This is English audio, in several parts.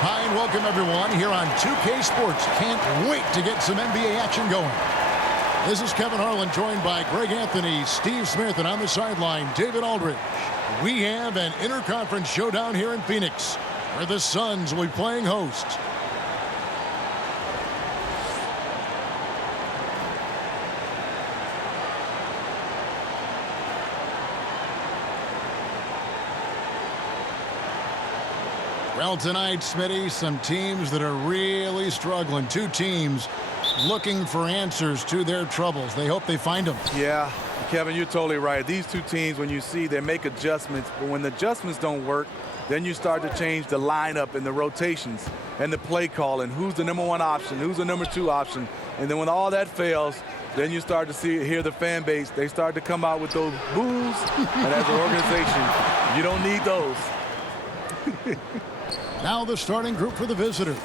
Hi, and welcome everyone here on 2K Sports. Can't wait to get some NBA action going. This is Kevin Harlan, joined by Greg Anthony, Steve Smith, and on the sideline, David Aldridge. We have an interconference showdown here in Phoenix, where the Suns will be playing host. Well, tonight, Smitty, some teams that are really struggling. Two teams looking for answers to their troubles. They hope they find them. Yeah, Kevin, you're totally right. These two teams, when you see, they make adjustments. But when the adjustments don't work, then you start to change the lineup and the rotations and the play calling. Who's the number one option? Who's the number two option? And then when all that fails, then you start to hear the fan base. They start to come out with those boos. And as an organization, you don't need those. Now the starting group for the visitors.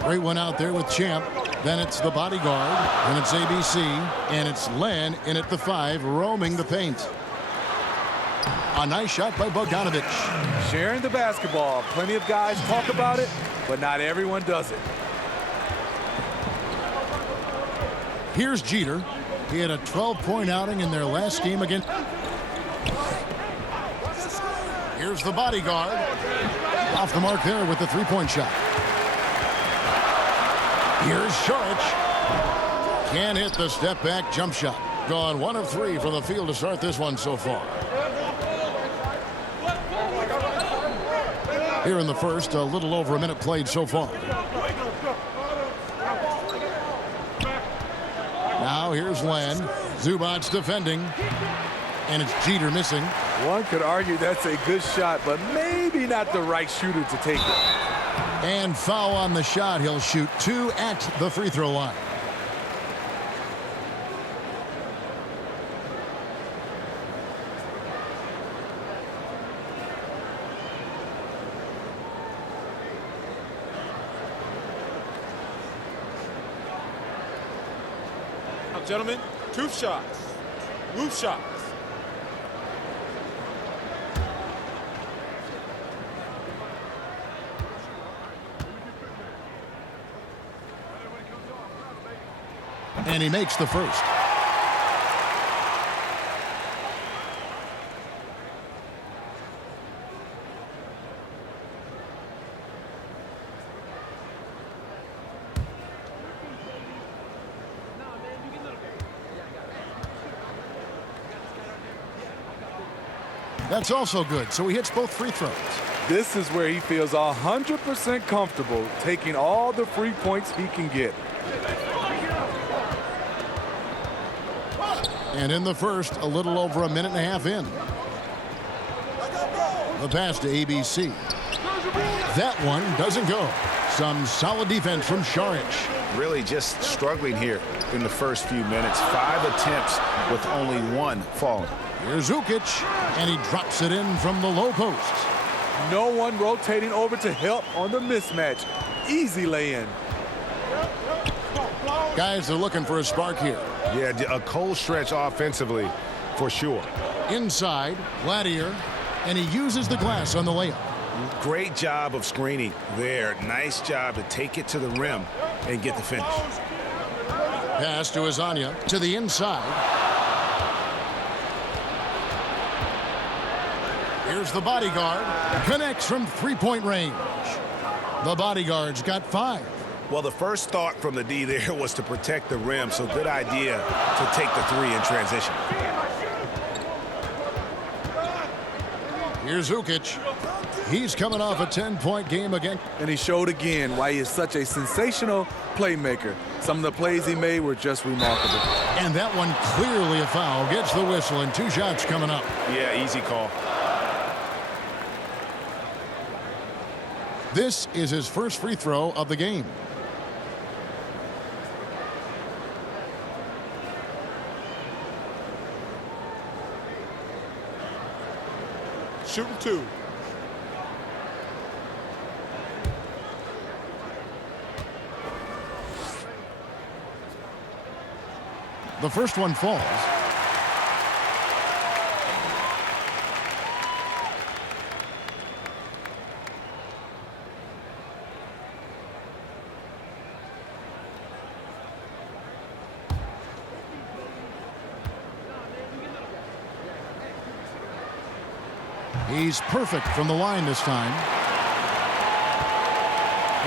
Great one out there with Champ. Then it's the bodyguard. Then it's ABC. And it's Len in at the 5, roaming the paint. A nice shot by Bogdanovic. Sharing the basketball. Plenty of guys talk about it, but not everyone does it. Here's Jeter. He had a 12-point outing in their last game against. Here's the bodyguard. Off the mark there with the three-point shot. Here's Sharch. Can't hit the step-back jump shot. Gone 1 of 3 from the field to start this one so far. Here in the first, a little over a minute played so far. Now here's Len. Zubac's defending. And it's Jeter missing. One could argue that's a good shot, but maybe not the right shooter to take it. And foul on the shot. He'll shoot 2 at the free throw line. Now, gentlemen, 2 shots. Roof shots. And he makes the first. That's also good, so he hits both free throws. This is where he feels 100% comfortable taking all the free points he can get. And in the first, a little over a minute and a half in. The pass to ABC. That one doesn't go. Some solid defense from Saric. Really just struggling here in the first few minutes. 5 attempts with only 1 falling. Here's Zukic, and he drops it in from the low post. No one rotating over to help on the mismatch. Easy lay-in. Guys are looking for a spark here. Yeah, a cold stretch offensively for sure. Inside, Gladier, and he uses the glass on the layup. Great job of screening there. Nice job to take it to the rim and get the finish. Pass to Azania to the inside. Here's the bodyguard. Connects from three-point range. The bodyguard's got 5. Well, the first thought from the D there was to protect the rim, so good idea to take the 3 in transition. Here's Zukic. He's coming off a 10-point game again. And he showed again why he is such a sensational playmaker. Some of the plays he made were just remarkable. And that one clearly a foul. Gets the whistle, and 2 shots coming up. Yeah, easy call. This is his first free throw of the game. Shooting 2. The first one falls. He's perfect from the line this time.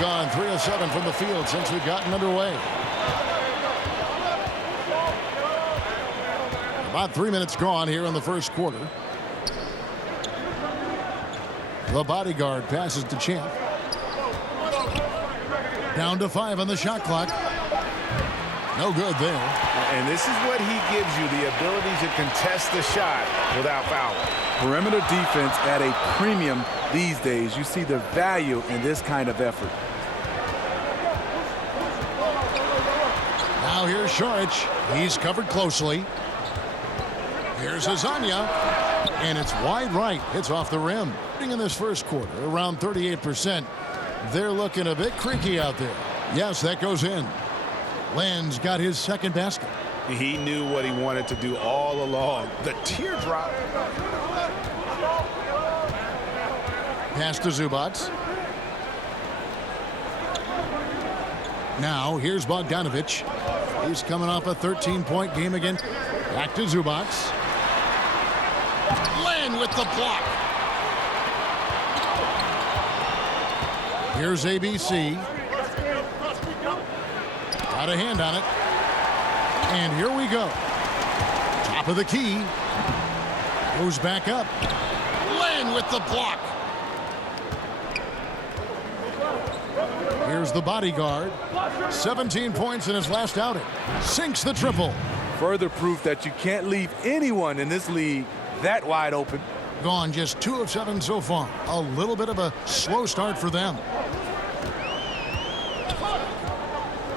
Gone 3 of 7 from the field since we've gotten underway. About 3 minutes gone here in the first quarter. The bodyguard passes to Champ. Down to 5 on the shot clock. No good there. And this is what he gives you, the ability to contest the shot without fouling. Perimeter defense at a premium these days. You see the value in this kind of effort. Now here's Šarić. He's covered closely. Here's Hezonja. And it's wide right. Hits off the rim. In this first quarter, around 38%. They're looking a bit creaky out there. Yes, that goes in. Len's got his second basket. He knew what he wanted to do all along. The teardrop. Pass to Zubac. Now here's Bogdanović. He's coming off a 13-point game again. Back to Zubac. Len with the block. Here's ABC. Got a hand on it. And here we go. Top of the key. Goes back up. Len with the block. Here's the bodyguard. 17 points in his last outing. Sinks the triple. Further proof that you can't leave anyone in this league that wide open. Gone just 2 of 7 so far. A little bit of a slow start for them.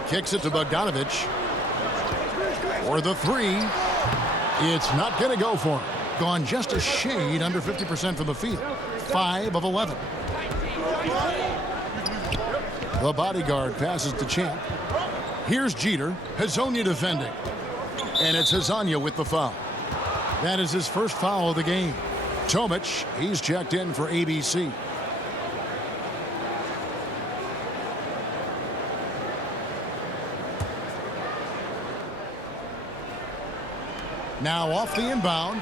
Kicks it to Bogdanović. For the 3. It's not going to go for him. Gone just a shade under 50% from the field. 5 of 11. The bodyguard passes to Champ. Here's Jeter. Hezonja defending. And it's Hezonja with the foul. That is his first foul of the game. Tomic, he's checked in for ABC. Now off the inbound,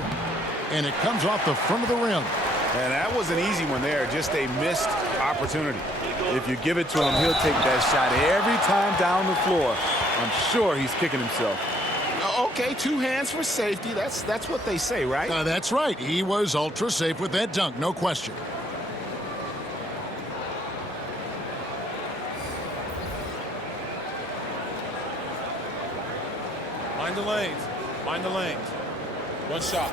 and it comes off the front of the rim. And that was an easy one there, just a missed opportunity. If you give it to him, he'll take that shot every time down the floor. I'm sure he's kicking himself. Okay, 2 hands for safety. That's what they say, right? That's right. He was ultra safe with that dunk, no question. Mind the lanes. Mind the lanes. One shot.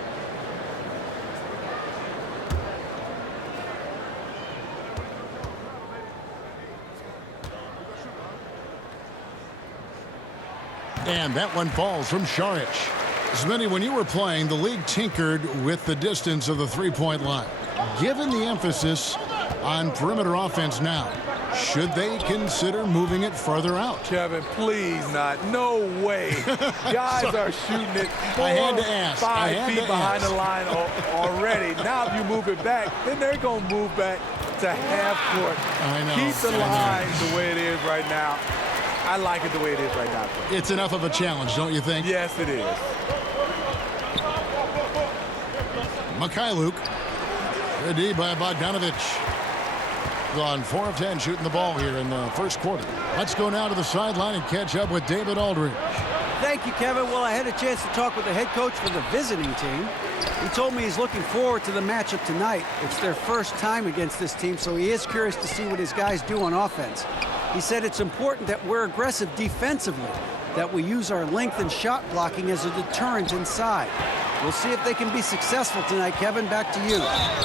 And that one falls from Šarić. Smitty, when you were playing, the league tinkered with the distance of the three-point line. Given the emphasis on perimeter offense now, should they consider moving it further out? Kevin, please not. No way. Guys are shooting it 4, 5 feet behind the line already. Now if you move it back, then they're going to move back to half court. I know. Keep the line the way it is right now. I like it the way it is right now. It's enough of a challenge, don't you think? Yes, it is. Mikhailuk. Good D by Bogdanović. Gone 4 of 10 shooting the ball here in the first quarter. Let's go now to the sideline and catch up with David Aldridge. Thank you, Kevin. Well, I had a chance to talk with the head coach for the visiting team. He told me he's looking forward to the matchup tonight. It's their first time against this team, so he is curious to see what his guys do on offense. He said it's important that we're aggressive defensively, that we use our length and shot blocking as a deterrent inside. We'll see if they can be successful tonight. Kevin, back to you.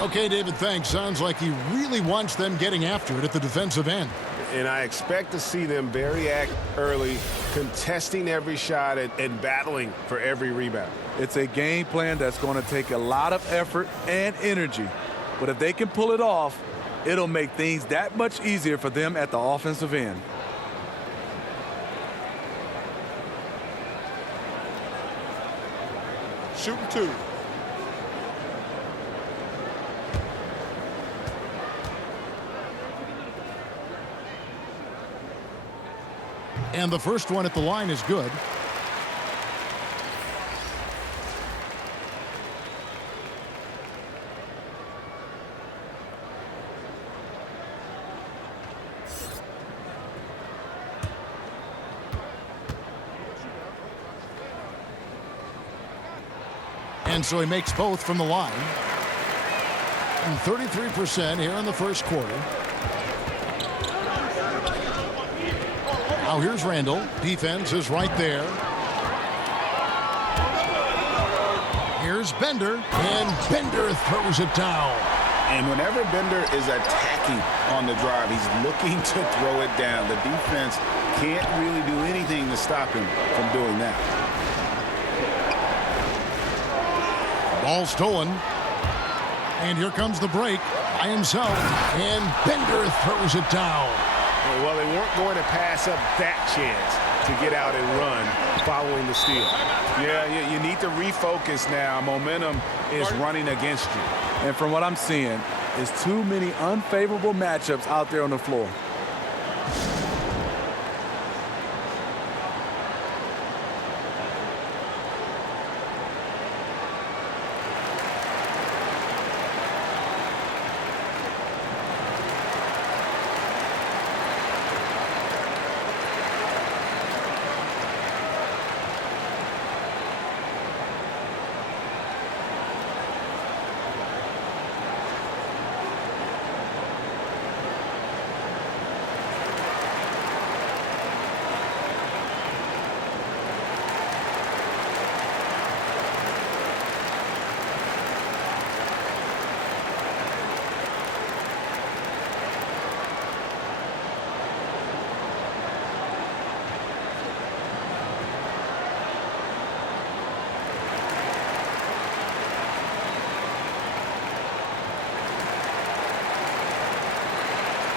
Okay, David, thanks. Sounds like he really wants them getting after it at the defensive end. And I expect to see them very active early, contesting every shot and battling for every rebound. It's a game plan that's going to take a lot of effort and energy. But if they can pull it off, it'll make things that much easier for them at the offensive end. Shooting 2. And the first one at the line is good. And so he makes both from the line. And 33% here in the first quarter. Now here's Randall. Defense is right there. Here's Bender, and Bender throws it down. And whenever Bender is attacking on the drive, he's looking to throw it down. The defense can't really do anything to stop him from doing that. Ball stolen. And here comes the break by himself. And Bender throws it down. Well, they weren't going to pass up that chance to get out and run following the steal. Yeah, you need to refocus now. Momentum is running against you. And from what I'm seeing, is too many unfavorable matchups out there on the floor.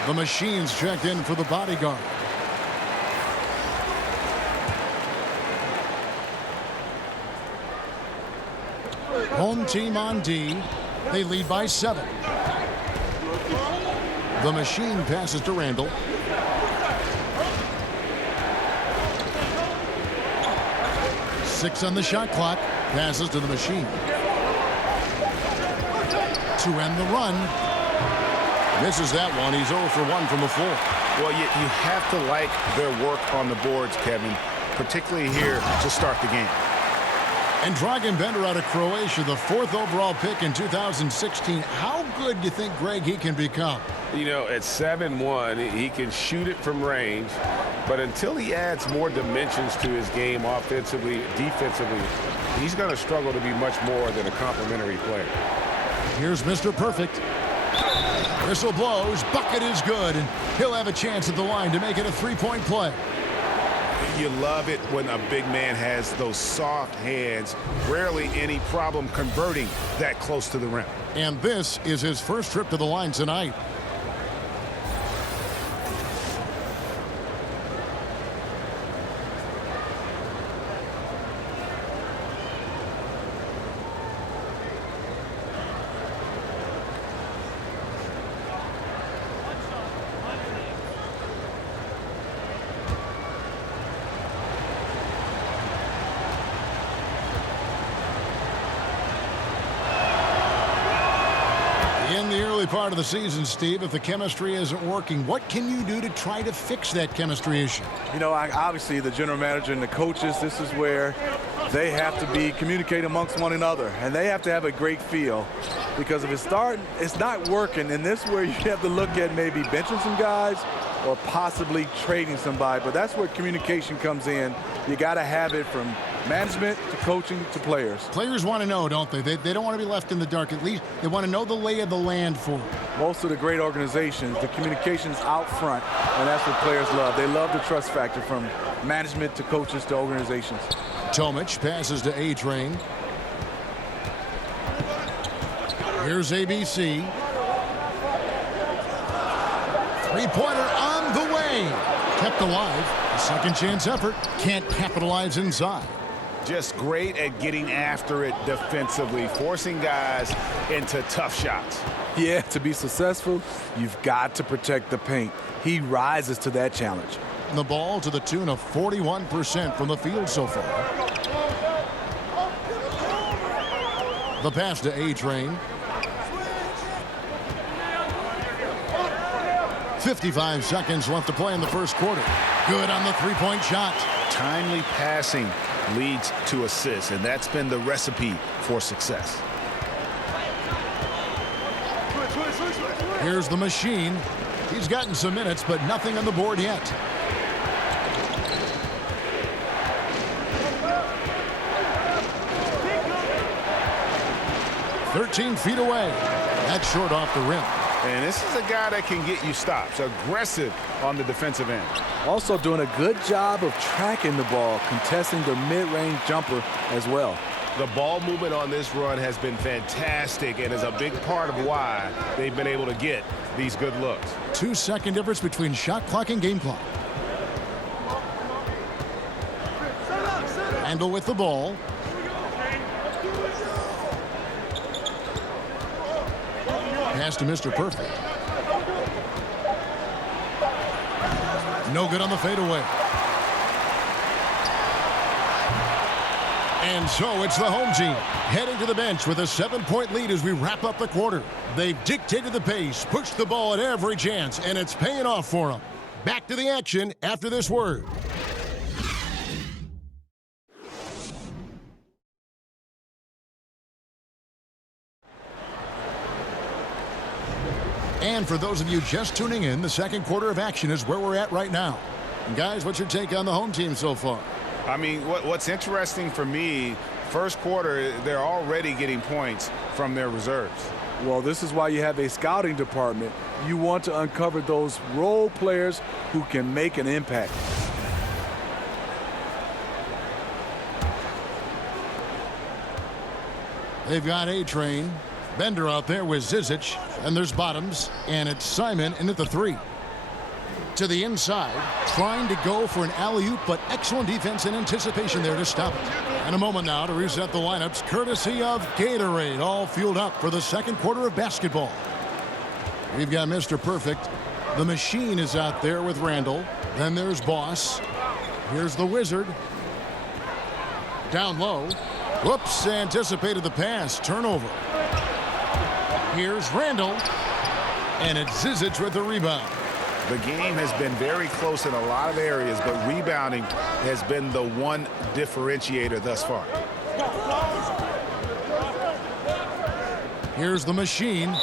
The Machines checked in for the bodyguard. Home team on D. They lead by 7. The Machine passes to Randall. Six on the shot clock. Passes to the Machine. To end the run. Misses that one. He's 0 for 1 from the floor. Well, you have to like their work on the boards, Kevin, particularly here to start the game. And Dragan Bender out of Croatia, the 4th overall pick in 2016. How good do you think, Greg, he can become? You know, at 7'1", he can shoot it from range, but until he adds more dimensions to his game offensively, defensively, he's going to struggle to be much more than a complimentary player. Here's Mr. Perfect. Whistle blows, bucket is good, and he'll have a chance at the line to make it a three-point play. You love it when a big man has those soft hands. Rarely any problem converting that close to the rim. And this is his first trip to the line tonight. In the early part of the season, Steve, if the chemistry isn't working, what can you do to try to fix that chemistry issue? You know, obviously the general manager and the coaches, this is where they have to be communicating amongst one another, and they have to have a great feel, because if it's not working, and this is where you have to look at maybe benching some guys or possibly trading somebody. But that's where communication comes in. You got to have it from management to coaching to players. Players want to know, don't they? They don't want to be left in the dark. At least they want to know the lay of the land for it. Most of the great organizations, the communication's out front, and that's what players love. They love the trust factor from management to coaches to organizations. Tomic passes to A-Train. Here's ABC. Three-pointer on the way. Kept alive. A second chance effort. Can't capitalize inside. Just great at getting after it defensively, forcing guys into tough shots. Yeah, to be successful, you've got to protect the paint. He rises to that challenge. The ball to the tune of 41% from the field so far. The pass to A-Train. 55 seconds left to play in the first quarter. Good on the three-point shot. Timely passing leads to assists, and that's been the recipe for success. Here's the machine. He's gotten some minutes, but nothing on the board yet. "13 feet away." That's short off the rim. And this is a guy that can get you stops. Aggressive on the defensive end. Also doing a good job of tracking the ball, contesting the mid-range jumper as well. The ball movement on this run has been fantastic and is a big part of why they've been able to get these good looks. 2-second difference between shot clock and game clock. Randall with the ball. Pass to Mr. Perfect. No good on the fadeaway. And so it's the home team heading to the bench with a 7-point lead as we wrap up the quarter. They've dictated the pace, pushed the ball at every chance, and it's paying off for them. Back to the action after this word. And for those of you just tuning in, the second quarter of action is where we're at right now. And guys, what's your take on the home team so far? I mean, what's interesting for me, first quarter, they're already getting points from their reserves. Well, this is why you have a scouting department. You want to uncover those role players who can make an impact. They've got A-Train, Bender out there with Zizic, and there's Bottoms, and it's Simon in at the 3. To the inside, trying to go for an alley-oop, but excellent defense and anticipation there to stop it. And a moment now to reset the lineups, courtesy of Gatorade, all fueled up for the second quarter of basketball. We've got Mr. Perfect. The machine is out there with Randall. Then there's Boss. Here's the Wizard. Down low. Whoops, anticipated the pass. Turnover. Here's Randall. And it's Zizic with the rebound. The game has been very close in a lot of areas, but rebounding has been the one differentiator thus far. Here's the machine.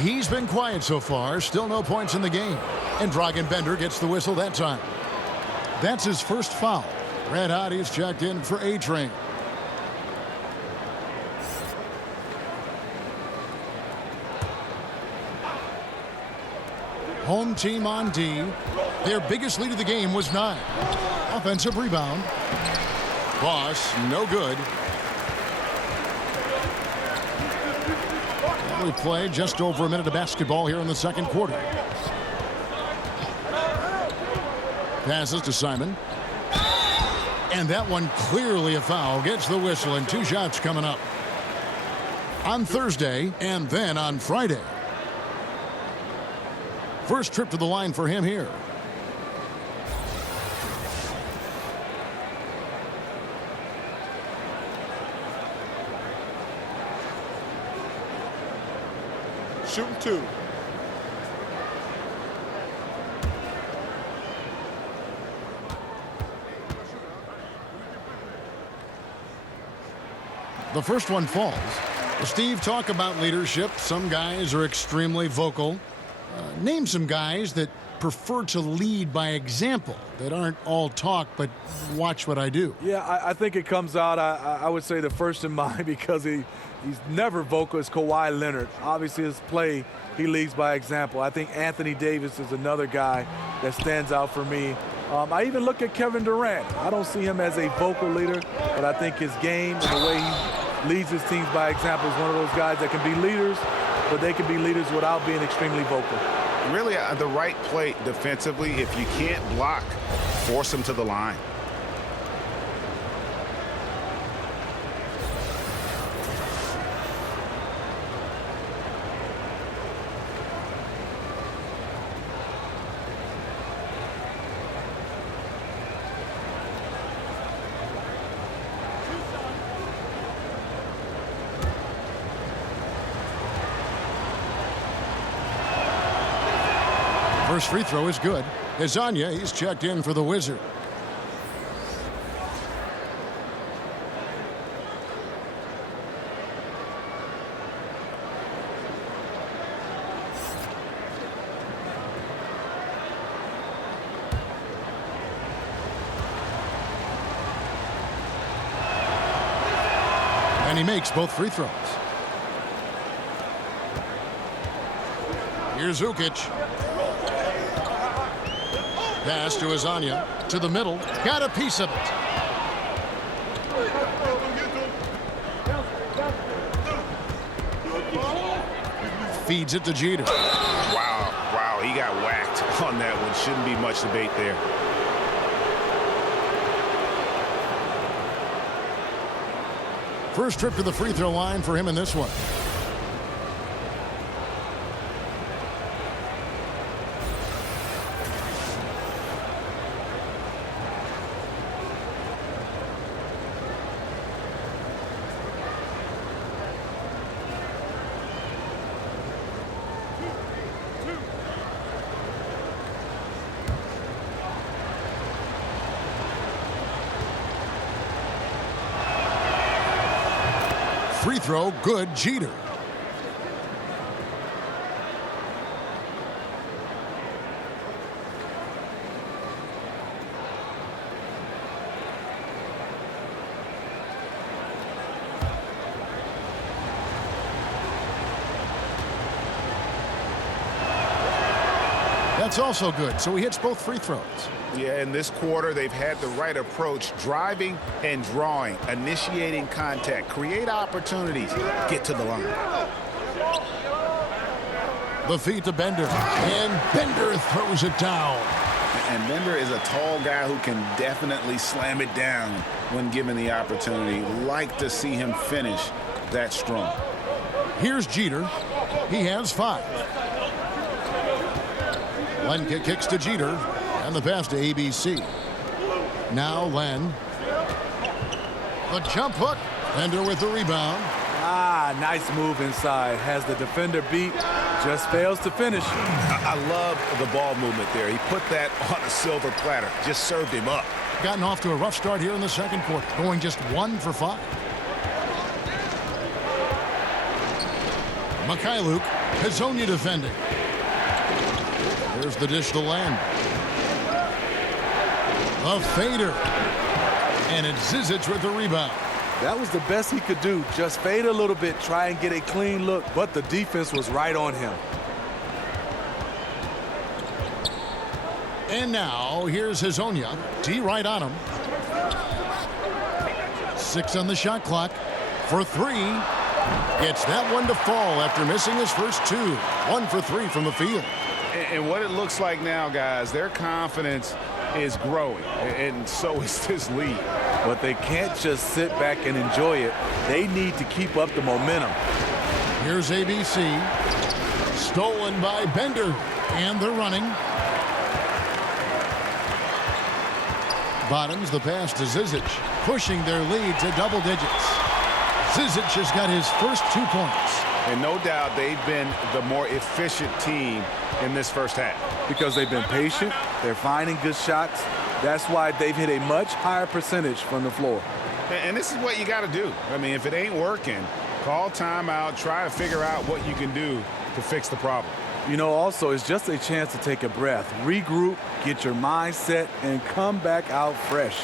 He's been quiet so far. Still no points in the game. And Dragan Bender gets the whistle that time. That's his first foul. Red Hot, he's checked in for A-Train. Home team on D. Their biggest lead of the game was 9. Offensive rebound. Boss, no good. We play just over a minute of basketball here in the second quarter. Passes to Simon. And that one clearly a foul. Gets the whistle, and 2 shots coming up. On Thursday and then on Friday. First trip to the line for him here. Shooting 2. The first one falls. Steve, talk about leadership. Some guys are extremely vocal. Name some guys that prefer to lead by example, that aren't all talk, but watch what I do. Yeah, I think it comes out, I would say the first in mind because he's never vocal is Kawhi Leonard. Obviously his play, he leads by example. I think Anthony Davis is another guy that stands out for me. I even look at Kevin Durant. I don't see him as a vocal leader, but I think his game and the way he leads his teams by example is one of those guys that can be leaders, but they can be leaders without being extremely vocal. Really, the right play defensively. If you can't block, force them to the line. First free throw is good. Azania, he's checked in for the Wizard. And he makes both free throws. Here's Ukic. Pass to Azania. To the middle. Got a piece of it. Feeds it to Jeter. Wow, he got whacked on that one. Shouldn't be much debate there. First trip to the free throw line for him in this one. Free throw, good. Jeter. That's also good, so he hits both free throws. Yeah, in this quarter, they've had the right approach, driving and drawing, initiating contact, create opportunities, get to the line. The feed to Bender, and Bender throws it down. And Bender is a tall guy who can definitely slam it down when given the opportunity. Like to see him finish that strong. Here's Jeter. He has 5. Len kicks to Jeter, and the pass to ABC. Now Len. The jump hook. Bender with the rebound. Nice move inside. Has the defender beat. Just fails to finish. I love the ball movement there. He put that on a silver platter. Just served him up. Gotten off to a rough start here in the second quarter. Going just 1 for 5. Mikhailuk. Hazonia defending. There's the dish to Len. A fader. And it's Zizic with the rebound. That was the best he could do. Just fade a little bit, try and get a clean look, but the defense was right on him. And now, here's Hazonia. D right on him. 6 on the shot clock. For 3. Gets that one to fall after missing his first 2. 1 for 3 from the field. And what it looks like now, guys, their confidence is growing, and so is this lead. But they can't just sit back and enjoy it. They need to keep up the momentum. Here's ABC. Stolen by Bender. And they're running. Bottoms the pass to Zizic. Pushing their lead to double digits. Zizic has got his first 2 points. And no doubt they've been the more efficient team in this first half. Because they've been patient, they're finding good shots. That's why they've hit a much higher percentage from the floor. And this is what you got to do. I mean, if it ain't working, call timeout, try to figure out what you can do to fix the problem. You know, also, it's just a chance to take a breath, regroup, get your mind set, and come back out fresh.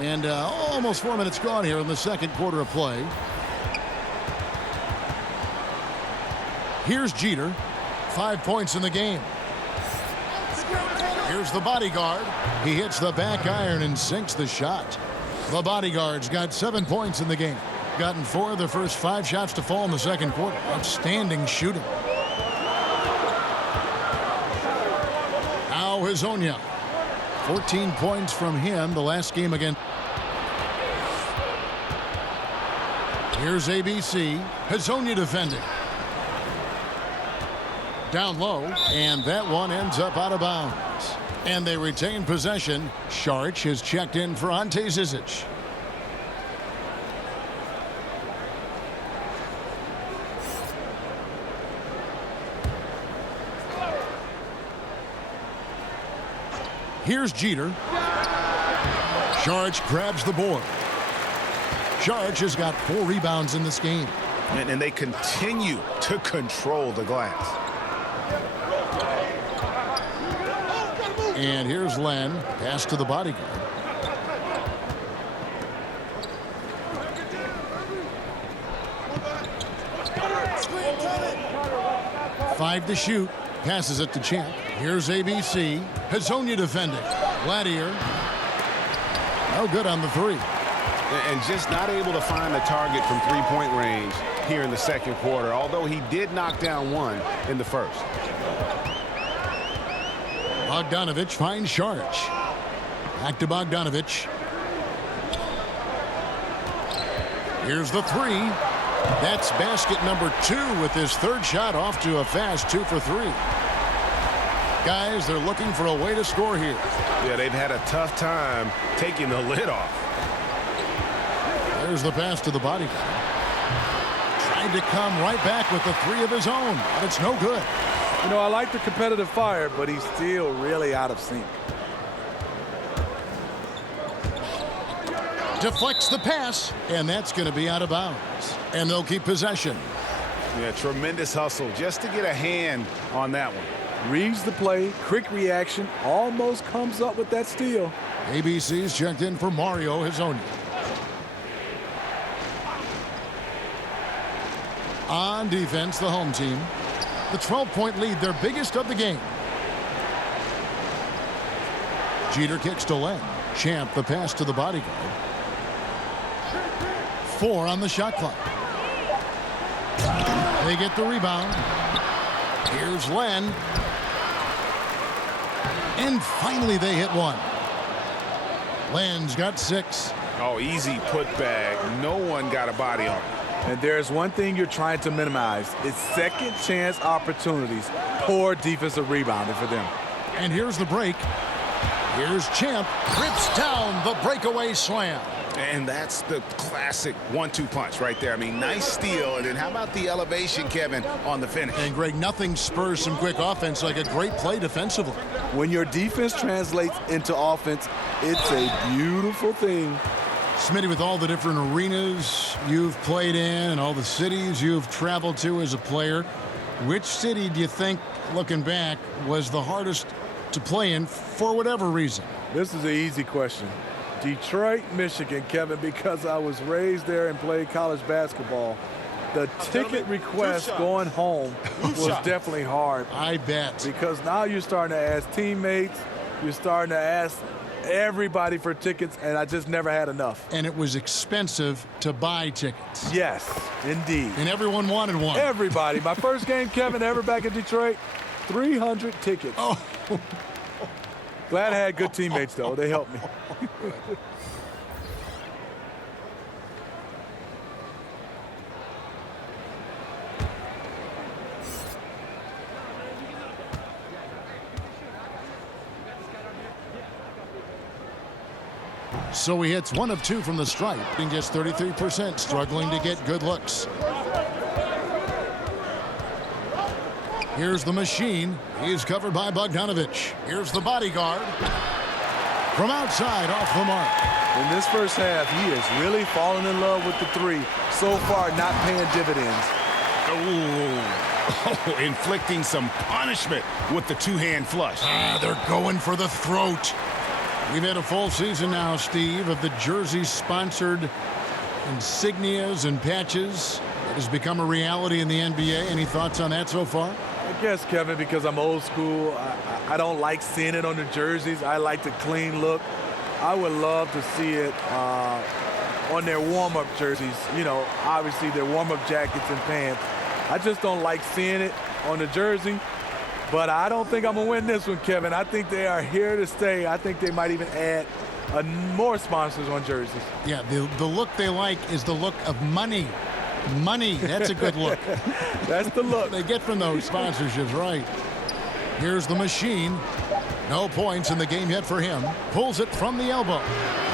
And almost 4 minutes gone here in the second quarter of play. Here's Jeter. 5 points in the game. Here's the bodyguard. He hits the back iron and sinks the shot. The bodyguard's got 7 points in the game. Gotten 4 of the first 5 shots to fall in the second quarter. Outstanding shooting. Now Hazonia. 14 points from him the last game again. Here's ABC. Hazonia defending. Down low, and that one ends up out of bounds. And they retain possession. Sharch has checked in for Ante Zizic. Here's Jeter. Sharch grabs the board. Sharch has got 4 rebounds in this game. And they continue to control the glass. And here's Len. Pass to the bodyguard. Five to shoot. Passes it to Champ. Here's ABC. Hazonia defending. Gladier. No good on the 3. And just not able to find the target from three-point range here in the second quarter, although he did knock down 1 in the first. Bogdanovich finds Sharch. Back to Bogdanovich. Here's the 3. That's basket number 2 with his 3rd shot off to a fast 2 for 3. Guys, they're looking for a way to score here. Yeah, they've had a tough time taking the lid off. There's the pass to the bodyguard. Tried to come right back with the 3 of his own, but it's no good. You know, I like the competitive fire, but he's still really out of sync. Deflects the pass, and that's going to be out of bounds. And they'll keep possession. Yeah, tremendous hustle just to get a hand on that one. Reads the play, quick reaction, almost comes up with that steal. ABC's checked in for Mario Hazonia. On defense, the home team. The 12-point lead, their biggest of the game. Jeter kicks to Len. Champ the pass to the bodyguard. 4 on the shot clock. They get the rebound. Here's Len. And finally they hit 1. Len's got 6. Oh, easy putback. No one got a body on him. And there's one thing you're trying to minimize. It's second chance opportunities. Poor defensive rebounding for them. And here's the break. Here's Champ. Rips down the breakaway slam. And that's the classic 1-2 punch right there. I mean, nice steal. And then how about the elevation, Kevin, on the finish? And Greg, nothing spurs some quick offense like a great play defensively. When your defense translates into offense, it's a beautiful thing. Smitty, with all the different arenas you've played in and all the cities you've traveled to as a player, which city do you think, looking back, was the hardest to play in for whatever reason? This is an easy question. Detroit, Michigan, Kevin, because I was raised there and played college basketball. The ticket request going home was definitely hard. I bet. Because now you're starting to ask teammates, you're starting to ask everybody for tickets, and I just never had enough. And it was expensive to buy tickets. Yes, indeed. And everyone wanted one. Everybody. My first game, Kevin, ever back in Detroit, 300 tickets. Oh. Glad I had good teammates, though. They helped me. So he hits 1 of 2 from the stripe and gets 33%, struggling to get good looks. Here's the machine. He's covered by Bogdanovich. Here's the bodyguard. From outside, off the mark. In this first half, he is really falling in love with the 3. So far, not paying dividends. Oh, inflicting some punishment with the 2-hand flush. They're going for the throat. We've had a full season now, Steve, of the jersey-sponsored insignias and patches. It has become a reality in the NBA. Any thoughts on that so far? I guess, Kevin, because I'm old school, I don't like seeing it on the jerseys. I like the clean look. I would love to see it on their warm-up jerseys. You know, obviously their warm-up jackets and pants. I just don't like seeing it on the jersey. But I don't think I'm going to win this one, Kevin. I think they are here to stay. I think they might even add more sponsors on jerseys. Yeah, the look they like is the look of money. Money, that's a good look. That's the look they get from those sponsorships, right? Here's the machine. No points in the game yet for him. Pulls it from the elbow.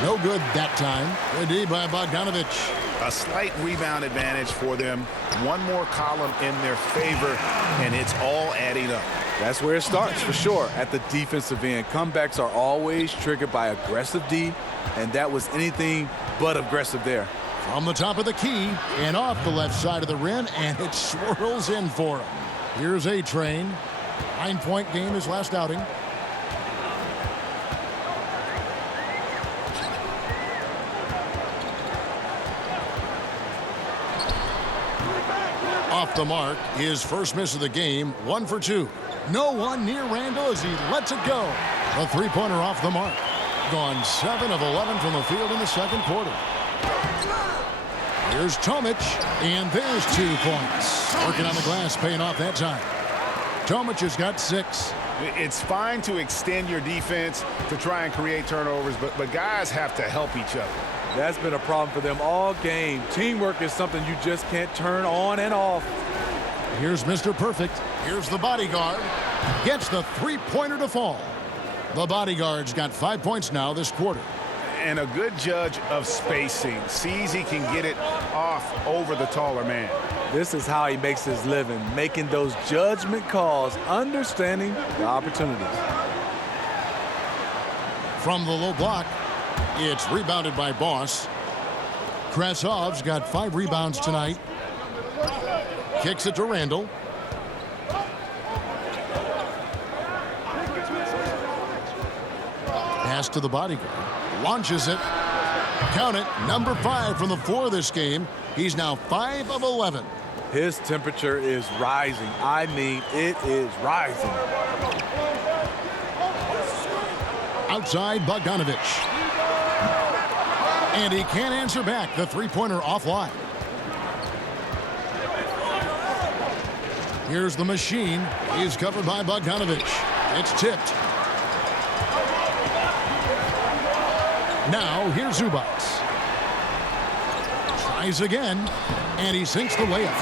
No good that time. Good D by Bogdanovich. A slight rebound advantage for them. One more column in their favor, and it's all adding up. That's where it starts, for sure, at the defensive end. Comebacks are always triggered by aggressive D, and that was anything but aggressive there. From the top of the key and off the left side of the rim, and it swirls in for him. Here's A-Train. 9-point game his last outing. Off the mark, his first miss of the game, 1 for 2. No one near Randall as he lets it go. A three-pointer off the mark. Gone 7 of 11 from the field in the second quarter. Here's Tomic, and there's 2 points. Working on the glass, paying off that time. Tomic has got 6. It's fine to extend your defense to try and create turnovers, but guys have to help each other. That's been a problem for them all game. Teamwork is something you just can't turn on and off. Here's Mr. Perfect. Here's the bodyguard. Gets the three-pointer to fall. The bodyguard's got 5 points now this quarter. And a good judge of spacing. Sees he can get it off over the taller man. This is how he makes his living, making those judgment calls, understanding the opportunities. From the low block, it's rebounded by Boss. Krasov's got 5 rebounds tonight. Kicks it to Randall. Pass to the bodyguard. Launches it. Count it. Number 5 from the floor this game. He's now 5 of 11. His temperature is rising. I mean, it is rising. Outside Bogdanovich. And he can't answer back. The three-pointer offline. Here's the machine. He's covered by Bogdanovich. It's tipped. Now here's Zubac. Tries again, and he sinks the layup.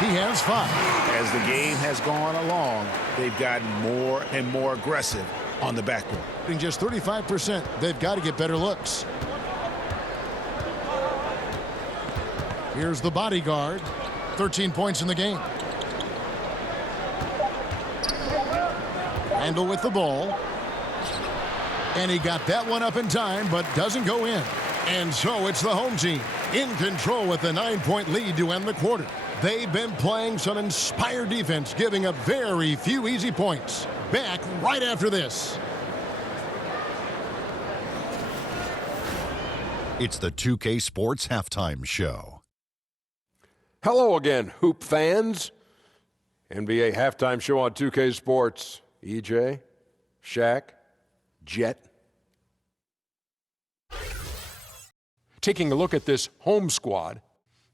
He has 5. As the game has gone along, they've gotten more and more aggressive on the backcourt. In just 35%, they've got to get better looks. Here's the bodyguard. 13 points in the game. Randall with the ball. And he got that one up in time, but doesn't go in. And so it's the home team in control with a 9-point lead to end the quarter. They've been playing some inspired defense, giving up very few easy points. Back right after this. It's the 2K Sports Halftime Show. Hello again, Hoop fans. NBA Halftime Show on 2K Sports. EJ, Shaq, Jet. Taking a look at this home squad.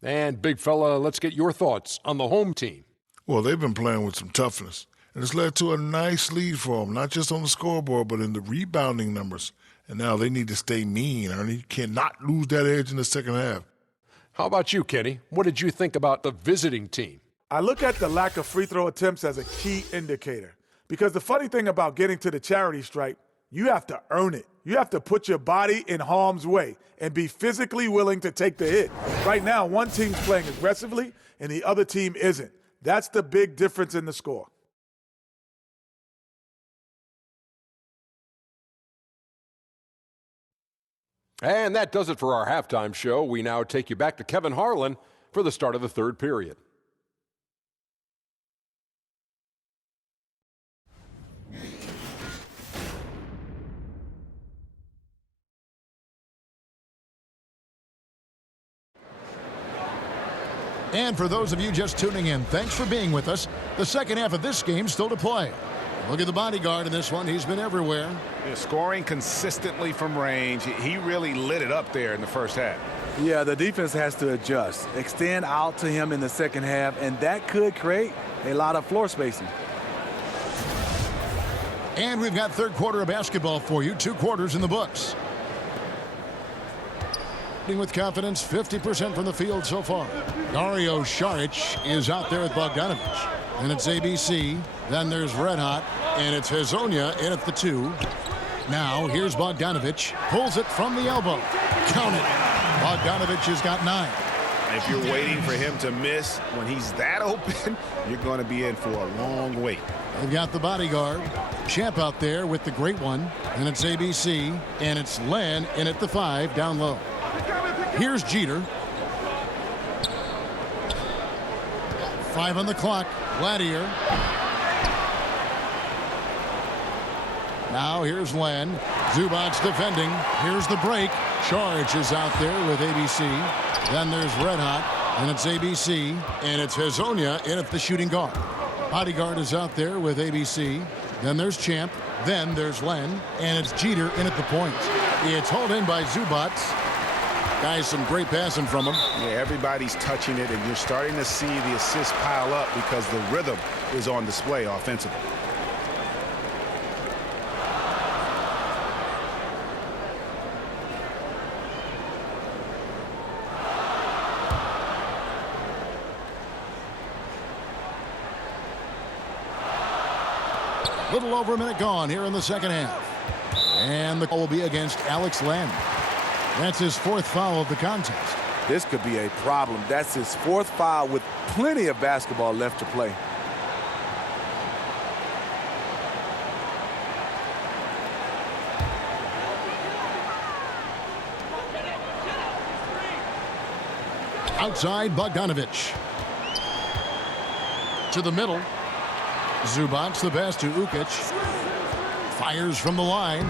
And, big fella, let's get your thoughts on the home team. Well, they've been playing with some toughness, and it's led to a nice lead for them, not just on the scoreboard, but in the rebounding numbers. And now they need to stay mean, Ernie. You cannot lose that edge in the second half. How about you, Kenny? What did you think about the visiting team? I look at the lack of free throw attempts as a key indicator. Because the funny thing about getting to the charity stripe, you have to earn it. You have to put your body in harm's way and be physically willing to take the hit. Right now, one team's playing aggressively and the other team isn't. That's the big difference in the score. And that does it for our halftime show. We now take you back to Kevin Harlan for the start of the third period. And for those of you just tuning in, thanks for being with us. The second half of this game still to play. Look at the bodyguard in this one. He's been everywhere. Scoring consistently from range. He really lit it up there in the first half. Yeah, the defense has to adjust, extend out to him in the second half, and that could create a lot of floor spacing. And we've got third quarter of basketball for you. 2 quarters in the books. With confidence, 50% from the field so far. Dario Saric is out there with Bogdanovic. And it's ABC. Then there's Red Hot. And it's Hazonia in at the 2. Now here's Bogdanovic. Pulls it from the elbow. Count it. Bogdanovic has got 9. If you're waiting for him to miss when he's that open, you're going to be in for a long wait. They've got the bodyguard. Champ out there with the great one. And it's ABC. And it's Len in at the 5 down low. Here's Jeter. 5 on the clock. Gladier. Now here's Len. Zubac's defending. Here's the break. Saric is out there with ABC. Then there's Red Hot. And it's ABC. And it's Hazonia in at the shooting guard. Bodyguard is out there with ABC. Then there's Champ. Then there's Len. And it's Jeter in at the point. It's hauled in by Zubac. Guys, some great passing from him. Yeah, everybody's touching it, and you're starting to see the assists pile up because the rhythm is on display offensively. Little over a minute gone here in the second half. And the call will be against Alex Len. That's his 4th foul of the contest. This could be a problem. That's his 4th foul with plenty of basketball left to play. Outside, Bogdanovic. To the middle. Zubac the pass to Ukic. Fires from the line.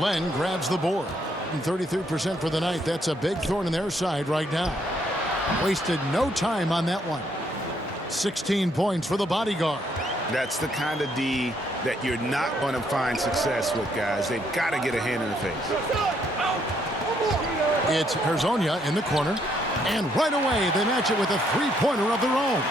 Len grabs the board. 33% for the night. That's a big thorn in their side right now. Wasted no time on that one. 16 points for the bodyguard. That's the kind of D that you're not going to find success with, guys. They've got to get a hand in the face. It's Hazonia in the corner. And right away, they match it with a 3-pointer of their own.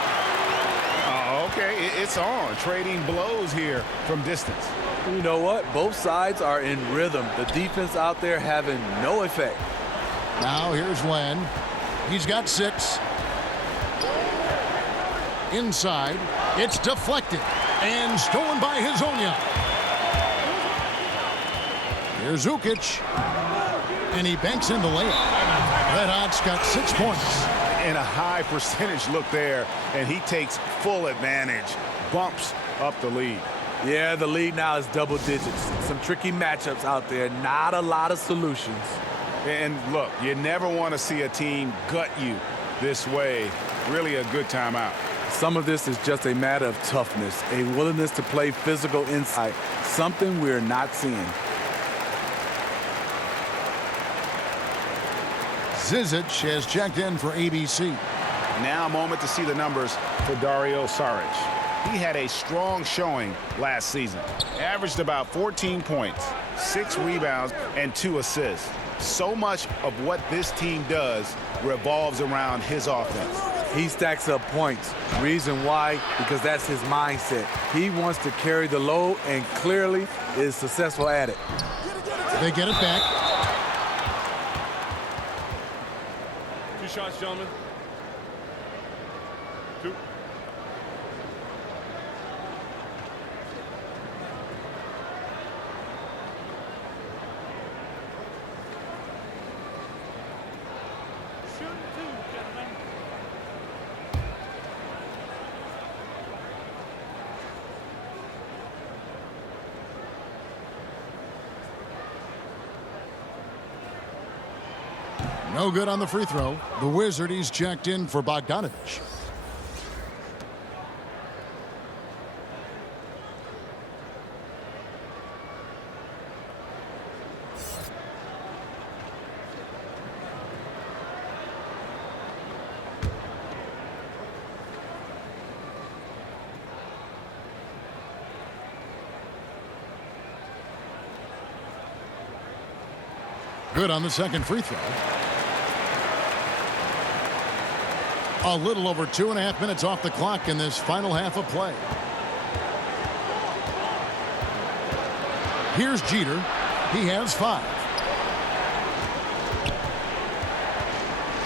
Okay, it's on. Trading blows here from distance. You know what? Both sides are in rhythm. The defense out there having no effect. Now here's Len. He's got 6. Inside. It's deflected. And stolen by Hazonia. Here's Ukic. And he banks in the layup. Red Hot's got 6 points. And a high percentage look there. And he takes full advantage. Bumps up the lead. Yeah, the lead now is double digits. Some tricky matchups out there. Not a lot of solutions. And look, you never want to see a team gut you this way. Really a good timeout. Some of this is just a matter of toughness, a willingness to play physical inside, something we're not seeing. Zizic has checked in for ABC. Now a moment to see the numbers for Dario Saric. He had a strong showing last season. Averaged about 14 points, 6 rebounds, and 2 assists. So much of what this team does revolves around his offense. He stacks up points. Reason why? Because that's his mindset. He wants to carry the load and clearly is successful at it. They get it back. 2 shots, gentlemen. 2. No good on the free throw. The Wizard, he's checked in for Bogdanovic. Good on the second free throw. A little over 2.5 minutes off the clock in this final half of play. Here's Jeter. He has 5.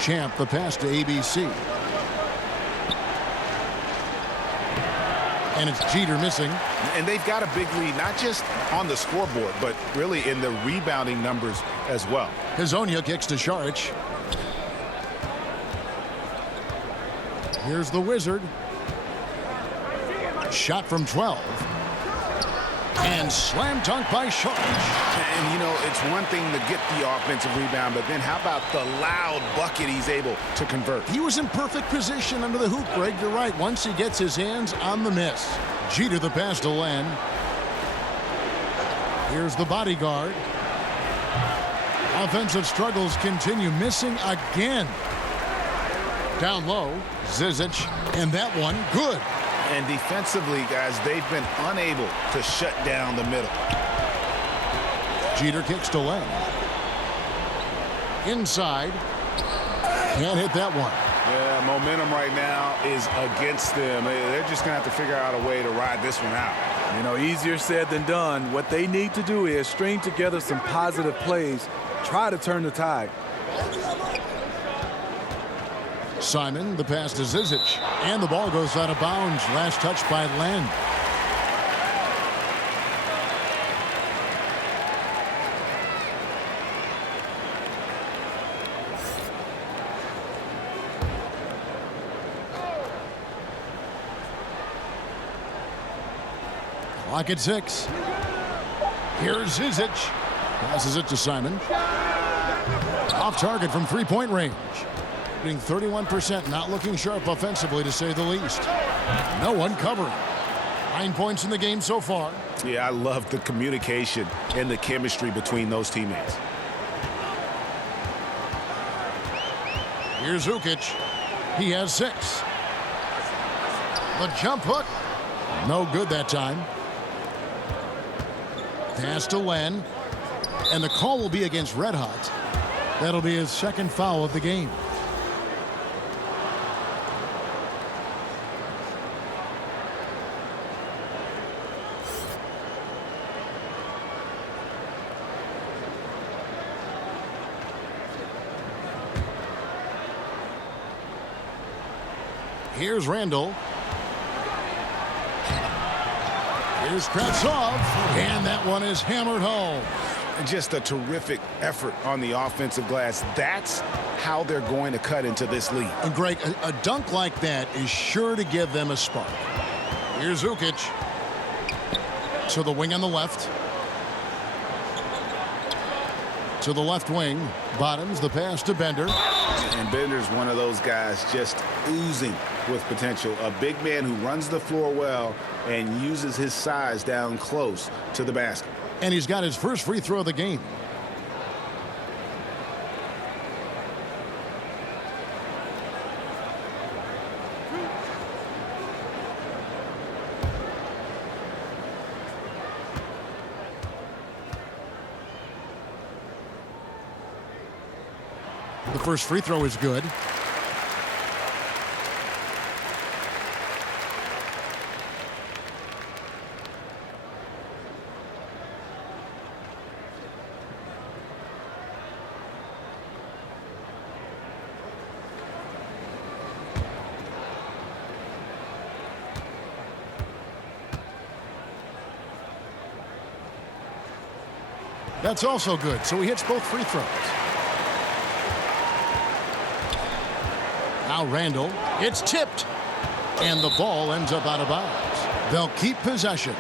Champ, the pass to ABC. And it's Jeter missing. And they've got a big lead, not just on the scoreboard, but really in the rebounding numbers as well. Hazonia kicks to Saric. Here's the Wizard. Shot from 12. And slam dunk by Saric. And, you know, it's one thing to get the offensive rebound, but then how about the loud bucket he's able to convert? He was in perfect position under the hoop, Greg. You're right. Once he gets his hands on the miss. Jeter the pass to Len. Here's the bodyguard. Offensive struggles continue. Missing again. Down low, Zizic. And that one, good. And defensively, guys, they've been unable to shut down the middle. Jeter kicks to Len. Inside. Can't hit that one. Yeah, momentum right now is against them. They're just going to have to figure out a way to ride this one out. You know, easier said than done. What they need to do is string together some positive plays, try to turn the tide. Simon, the pass to Zizic. And the ball goes out of bounds. Last touch by Len. Clock at 6. Here's Zizic. Passes it to Simon. Off target from three-point range. Being 31%, not looking sharp offensively, to say the least. No one covering. 9 points in the game so far. Yeah, I love the communication and the chemistry between those teammates. Here's Ukic. He has 6. The jump hook. No good that time. Pass to Len. And the call will be against Red Hot. That'll be his second foul of the game. Here's Randall. Here's Kravtsov. And that one is hammered home. Just a terrific effort on the offensive glass. That's how they're going to cut into this lead. And Greg, a dunk like that is sure to give them a spark. Here's Ukic. To the wing on the left. To the left wing. Bottoms, the pass to Bender. And Bender's one of those guys just oozing with potential. A big man who runs the floor well and uses his size down close to the basket. And he's got his first free throw of the game. The first free throw is good. That's also good, so he hits both free throws. Now Randall, it's tipped, and the ball ends up out of bounds. They'll keep possession.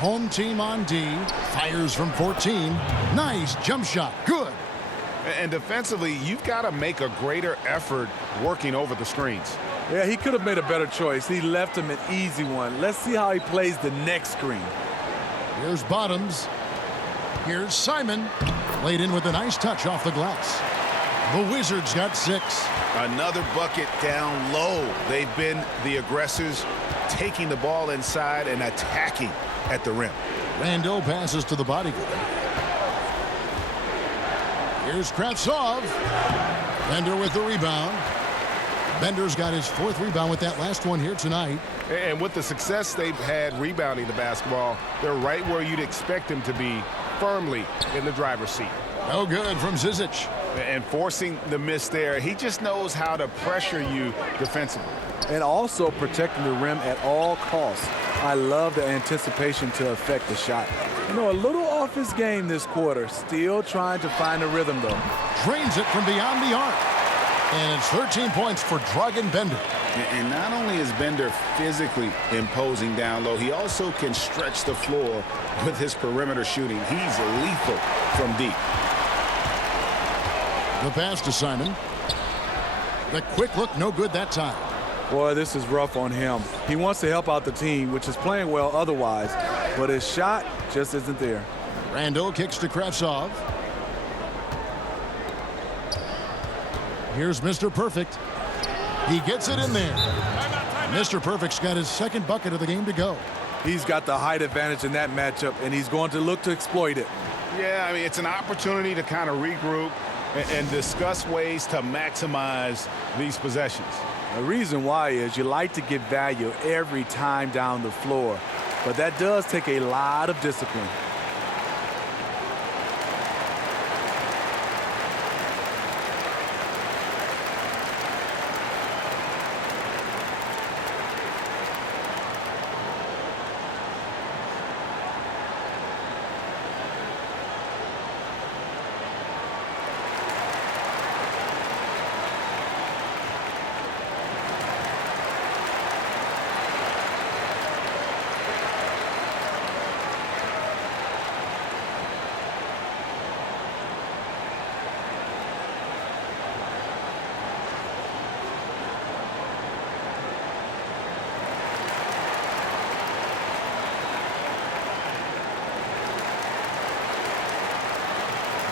Home team on D, fires from 14. Nice jump shot, good. And defensively, you've got to make a greater effort working over the screens. Yeah, he could have made a better choice. He left him an easy one. Let's see how he plays the next screen. Here's Bottoms. Here's Simon. Laid in with a nice touch off the glass. The Wizards got 6. Another bucket down low. They've been the aggressors, taking the ball inside and attacking at the rim. Randall passes to the body guard. Here's Kravtsov. Bender with the rebound. Bender's got his 4th rebound with that last one here tonight. And with the success they've had rebounding the basketball, they're right where you'd expect them to be, firmly in the driver's seat. No good from Zizic. And forcing the miss there, he just knows how to pressure you defensively. And also protecting the rim at all costs. I love the anticipation to affect the shot. You know, a little off his game this quarter. Still trying to find a rhythm, though. Drains it from beyond the arc. And it's 13 points for Dragan Bender. And not only is Bender physically imposing down low, he also can stretch the floor with his perimeter shooting. He's lethal from deep. The pass to Simon. The quick look, no good that time. Boy, this is rough on him. He wants to help out the team, which is playing well otherwise, but his shot just isn't there. Randall kicks to Kravtsov. Here's Mr. Perfect. He gets it in there. Mr. Perfect's got his 2nd bucket of the game to go. He's got the height advantage in that matchup, and he's going to look to exploit it. Yeah, I mean, it's an opportunity to kind of regroup and discuss ways to maximize these possessions. The reason why is you like to get value every time down the floor, but that does take a lot of discipline.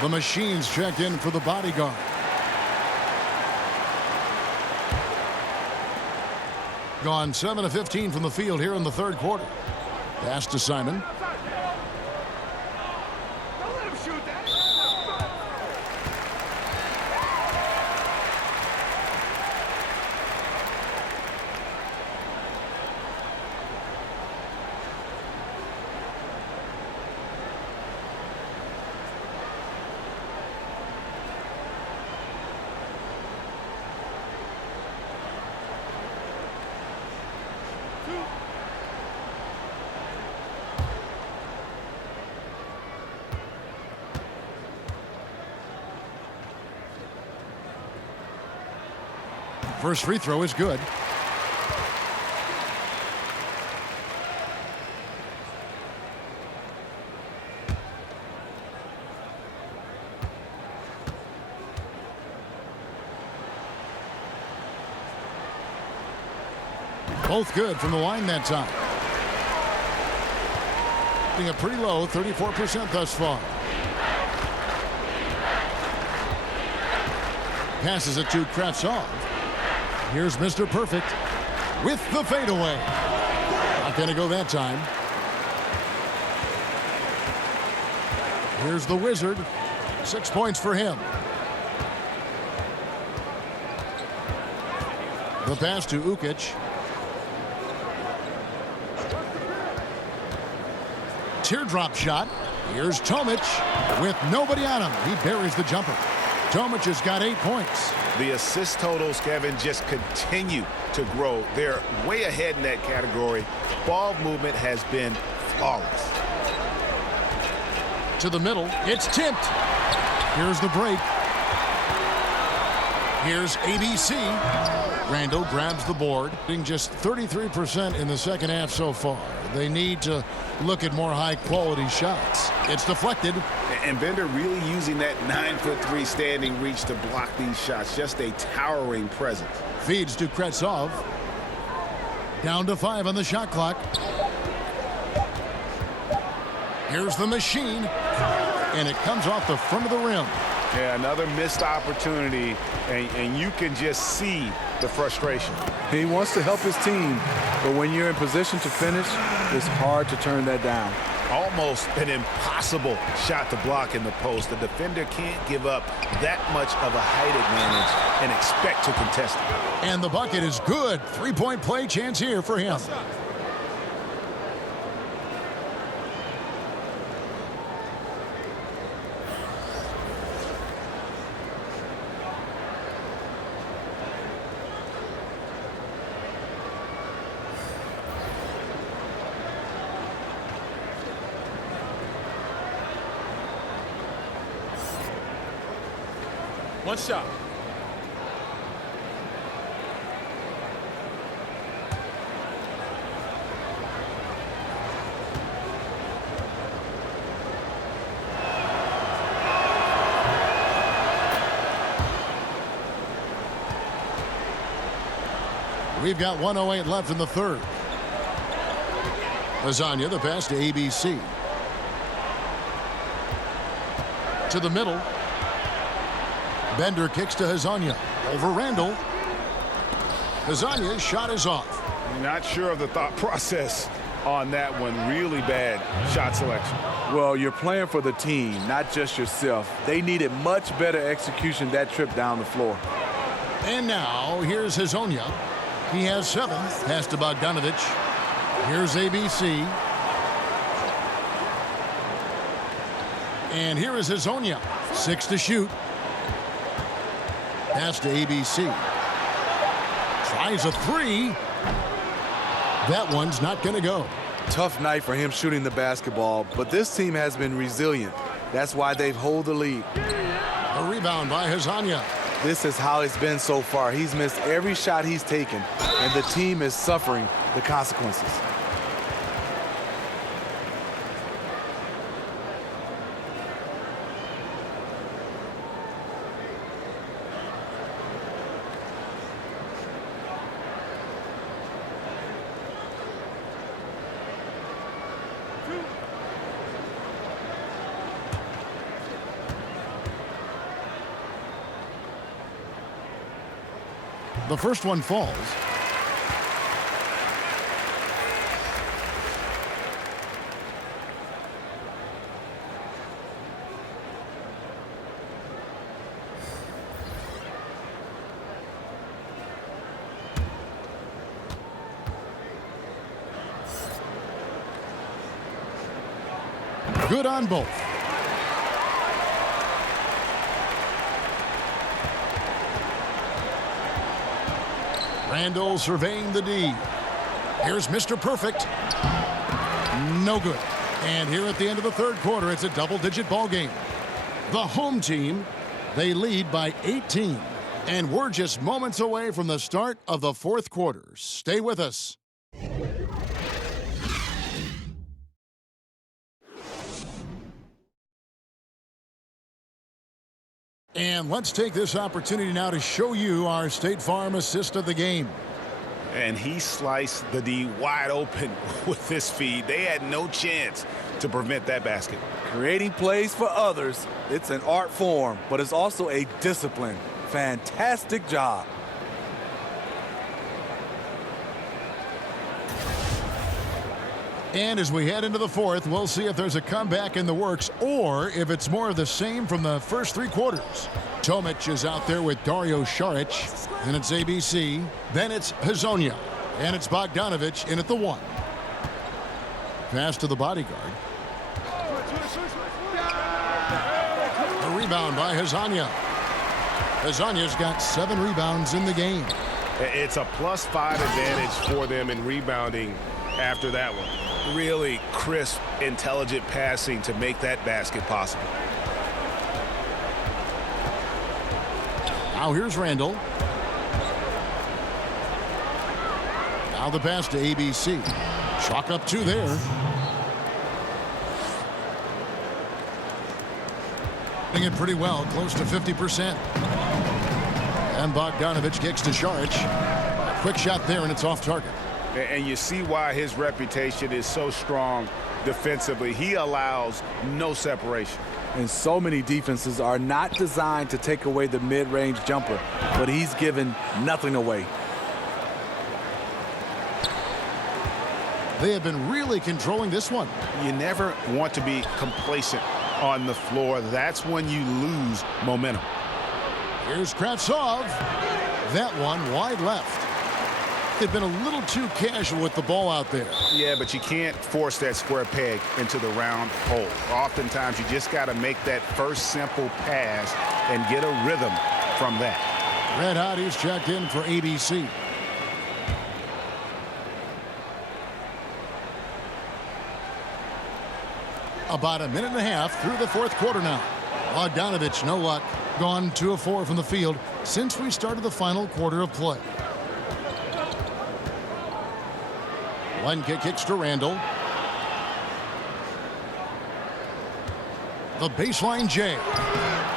The Machines checked in for the bodyguard. Gone 7 of 15 from the field here in the 3rd quarter. Pass to Simon. First free throw is good. Both good from the line that time. Being a pretty low 34% thus far. Passes it to Kravtsov. Here's Mr. Perfect with the fadeaway. Not going to go that time. Here's the Wizard. 6 points for him. The pass to Ukic. Teardrop shot. Here's Tomic with nobody on him. He buries the jumper. Tomic has got 8 points. The assist totals, Kevin, just continue to grow. They're way ahead in that category. Ball movement has been flawless. To the middle. It's tipped. Here's the break. Here's ABC. Randall grabs the board. Just 33% in the 2nd half so far. They need to look at more high-quality shots. It's deflected. And Bender really using that 9'3" standing reach to block these shots. Just a towering presence. Feeds to Kravtsov. Down to 5 on the shot clock. Here's the Machine. And it comes off the front of the rim. Yeah, another missed opportunity, and you can just see the frustration. He wants to help his team, but when you're in position to finish, it's hard to turn that down. Almost an impossible shot to block in the post. The defender can't give up that much of a height advantage and expect to contest it. And the bucket is good. Three-point play chance here for him. One shot. We've got 1:08 left in the third. Lasagna, the pass to ABC. To the middle. Bender kicks to Lasagna. Over Randall. Lasagna's shot is off. Not sure of the thought process on that one. Really bad shot selection. Well, you're playing for the team, not just yourself. They needed much better execution that trip down the floor. And now, here's Lasagna. He has 7. Pass to Bogdanovich. Here's ABC. And here is Lasagna. 6 to shoot. Pass to ABC. Tries a 3. That one's not going to go. Tough night for him shooting the basketball, but this team has been resilient. That's why they've held the lead. A rebound by Lasagna. This is how it's been so far. He's missed every shot he's taken, and the team is suffering the consequences. The first one falls. Good on both. Randall surveying the D. Here's Mr. Perfect. No good. And here at the end of the third quarter, it's a double-digit ball game. The home team, they lead by 18. And we're just moments away from the start of the fourth quarter. Stay with us. And let's take this opportunity now to show you our State Farm assist of the game. And he sliced the D wide open with this feed. They had no chance to prevent that basket. Creating plays for others, it's an art form, but it's also a discipline. Fantastic job. And as we head into the fourth, we'll see if there's a comeback in the works or if it's more of the same from the first three quarters. Tomic is out there with Dario Saric. Then it's ABC. Then it's Lasagna. And it's Bogdanovich in at the 1. Pass to the bodyguard. A rebound by Lasagna. Lasagna's got 7 rebounds in the game. It's a +5 advantage for them in rebounding after that one. Really crisp, intelligent passing to make that basket possible. Now here's Randall. Now the pass to ABC. Chalk up 2 there. Doing it pretty well, close to 50%. And Bogdanovich kicks to Saric. A quick shot there, and it's off target. And you see why his reputation is so strong defensively. He allows no separation. And so many defenses are not designed to take away the mid-range jumper, but he's given nothing away. They have been really controlling this one. You never want to be complacent on the floor. That's when you lose momentum. Here's Kravtsov. That one wide left. They've been a little too casual with the ball out there. Yeah, but you can't force that square peg into the round hole. Oftentimes, you just got to make that first simple pass and get a rhythm from that. Red Hotties checked in for ABC. About a minute and a half through the fourth quarter now. Bogdanovich, no luck. Gone 2 of 4 from the field since we started the final quarter of play. Lenka kicks to Randall. The baseline J.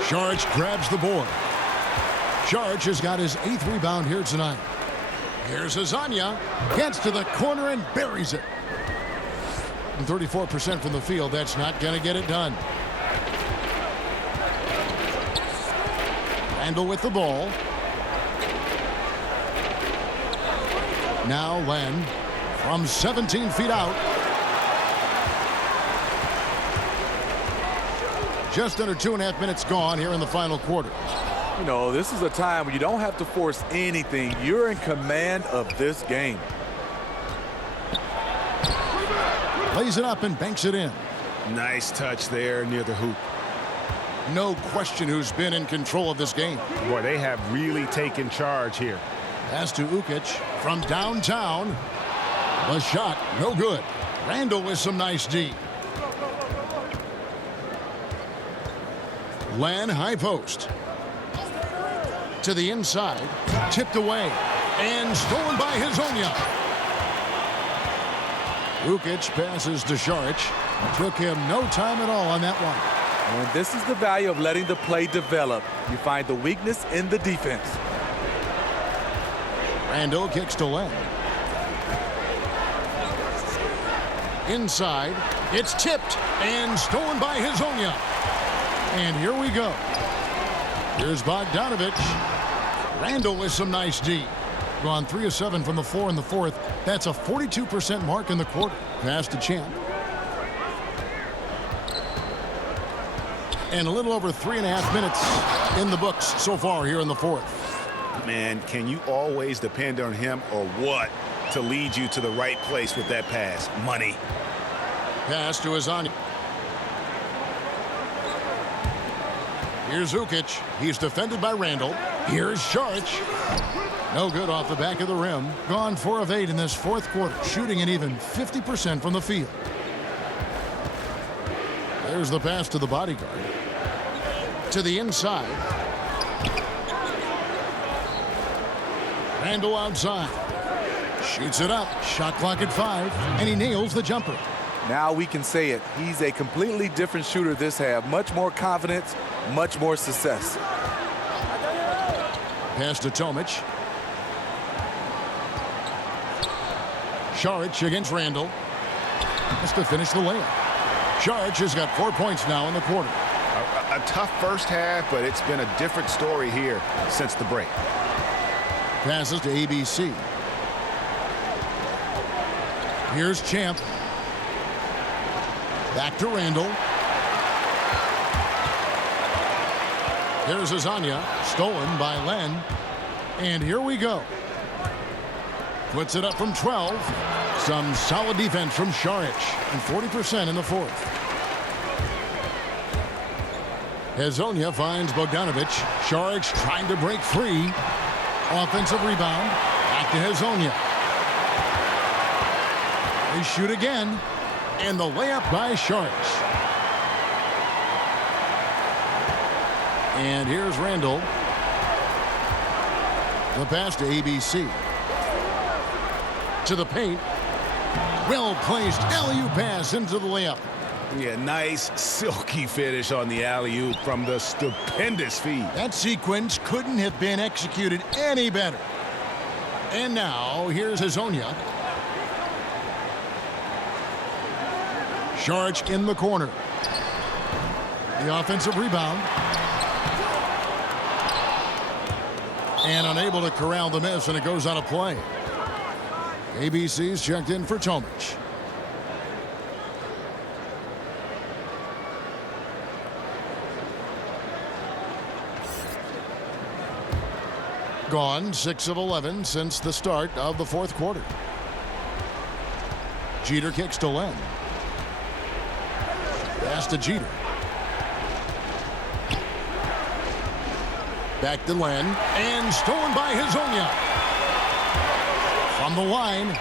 Saric grabs the board. Saric has got his 8th rebound here tonight. Here's Azania. Gets to the corner and buries it. 34% from the field. That's not going to get it done. Randall with the ball. Now Len from 17 feet out. Just under 2.5 minutes gone here in the final quarter. You know, this is a time when you don't have to force anything. You're in command of this game. Lays it up and banks it in. Nice touch there near the hoop. No question who's been in control of this game. Boy, they have really taken charge here. Pass to Ukic from downtown. The shot, no good. Randall with some nice D. Len high post. To the inside. Tipped away. And stolen by Hazonia. Ukic passes to Saric. Took him no time at all on that one. And this is the value of letting the play develop. You find the weakness in the defense. Randall kicks to Len. Inside. It's tipped and stolen by Hazonia. And here we go. Here's Bogdanovich. Randall with some nice D. Gone 3 of 7 from the floor in the fourth. That's a 42% mark in the quarter. Pass to Champ. And a little over 3.5 minutes in the books so far here in the fourth. Man, can you always depend on him or what to lead you to the right place with that pass? Money. Pass to Azania. Here's Ukic. He's defended by Randall. Here's Saric. No good off the back of the rim. Gone 4 of 8 in this fourth quarter. Shooting an even 50% from the field. There's the pass to the bodyguard. To the inside. Randall outside. Shoots it up. Shot clock at 5. And he nails the jumper. Now we can say it. He's a completely different shooter this half. Much more confidence, much more success. Pass to Tomic. Saric against Randall. Has to finish the layup. Saric has got 4 points now in the quarter. A tough first half, but it's been a different story here since the break. Passes to ABC. Here's Champ. Back to Randall. Here's Azania. Stolen by Len. And here we go. Puts it up from 12. Some solid defense from Saric. And 40% in the fourth. Hazonia finds Bogdanovich. Saric trying to break free. Offensive rebound. Back to Hazonia. They shoot again. And the layup by Saric. And here's Randall. The pass to ABC. To the paint. Well-placed alley-oop pass into the layup. Yeah, nice silky finish on the alley-oop from the stupendous feed. That sequence couldn't have been executed any better. And now here's Hazonia. Saric in the corner. The offensive rebound. And unable to corral the miss, and it goes out of play. ABC's checked in for Tomic. gone 6 of 11 since the start of the fourth quarter. Jeter kicks to Len. Pass to Jeter. Back to Len. And stolen by Hazonia. From the line.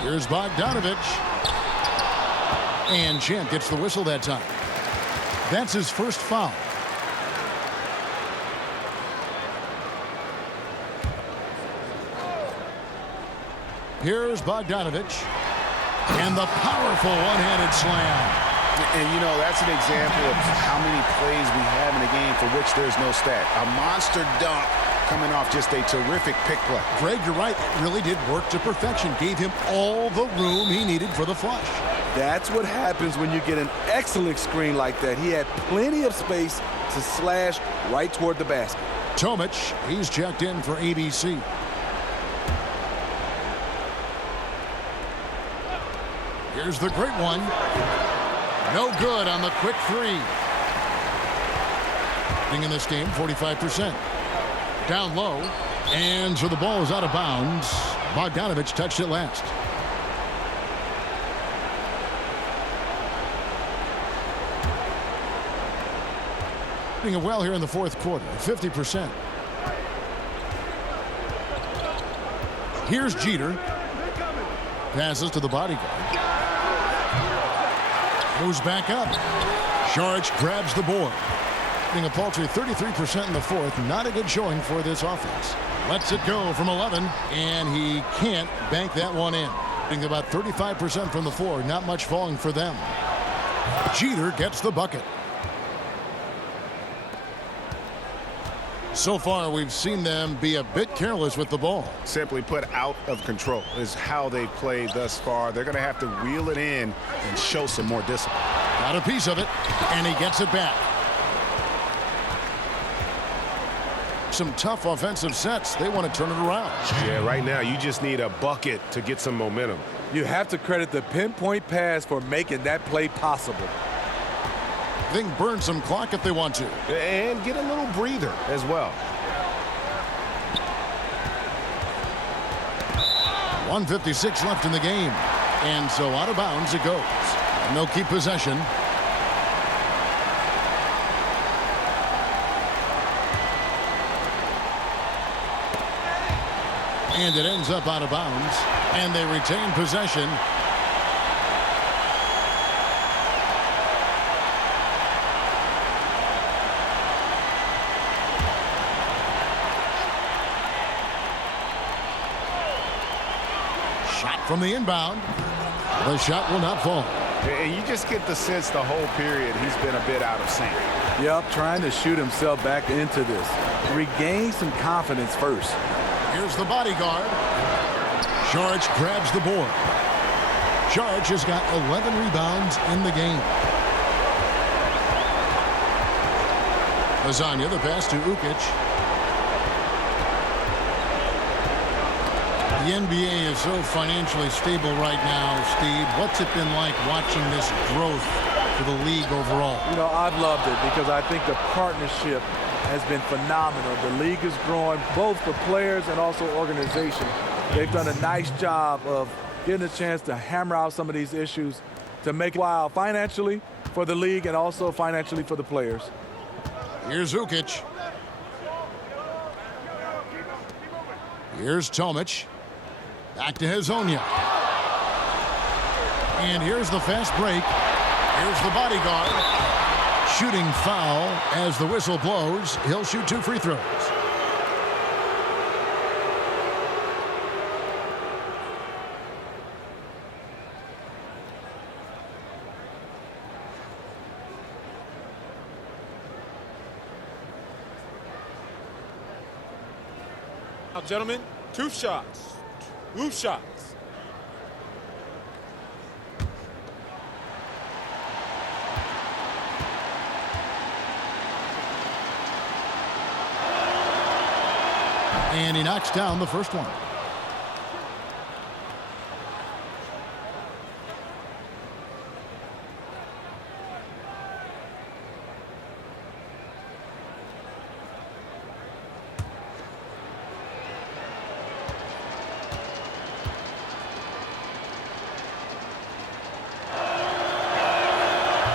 Here's Bogdanovich. And Champ gets the whistle that time. That's his first foul. Here's Bogdanovich. And the powerful one-handed slam. And, you know, that's an example of how many plays we have in a game for which there's no stat. A monster dunk coming off just a terrific pick play. Greg, you're right. It really did work to perfection. Gave him all the room he needed for the flush. That's what happens when you get an excellent screen like that. He had plenty of space to slash right toward the basket. Tomic, he's checked in for ABC. Here's the great one. No good on the quick three. In this game, 45%. Down low. And so the ball is out of bounds. Bogdanovich touched it last. Doing well here in the fourth quarter, 50%. Here's Jeter. Passes to the bodyguard. Moves back up. Saric grabs the board. Getting a paltry 33% in the fourth. Not a good showing for this offense. Lets it go from 11, and he can't bank that one in. Getting about 35% from the floor. Not much falling for them. Jeter gets the bucket. So far, we've seen them be a bit careless with the ball. Simply put, out of control is how they played thus far. They're going to have to reel it in and show some more discipline. Got a piece of it, and he gets it back. Some tough offensive sets. They want to turn it around. Yeah, right now you just need a bucket to get some momentum. You have to credit the pinpoint pass for making that play possible. They can burn some clock if they want to. And get a little breather as well. 1:56 left in the game. And so out of bounds it goes. And they'll keep possession. And it ends up out of bounds. And they retain possession. Shot from the inbound. The shot will not fall. And you just get the sense the whole period he's been a bit out of sync. Yep, trying to shoot himself back into this. Regain some confidence first. Here's the bodyguard. Saric grabs the board. Saric has got 11 rebounds in the game. Lasagna, the pass to Ukic. The NBA is so financially stable right now, Steve. What's it been like watching this growth for the league overall? You know, I've loved it because I think the partnership has been phenomenal. The league is growing both for players and also organization. They've done a nice job of getting a chance to hammer out some of these issues to make it wild financially for the league and also financially for the players. Here's Ukic. Here's Tomic. Back to Hazonia. And here's the fast break. Here's the bodyguard. Shooting foul as the whistle blows. He'll shoot 2 free throws. Now, gentlemen, 2 shots. 2 shots. And he knocks down the first one.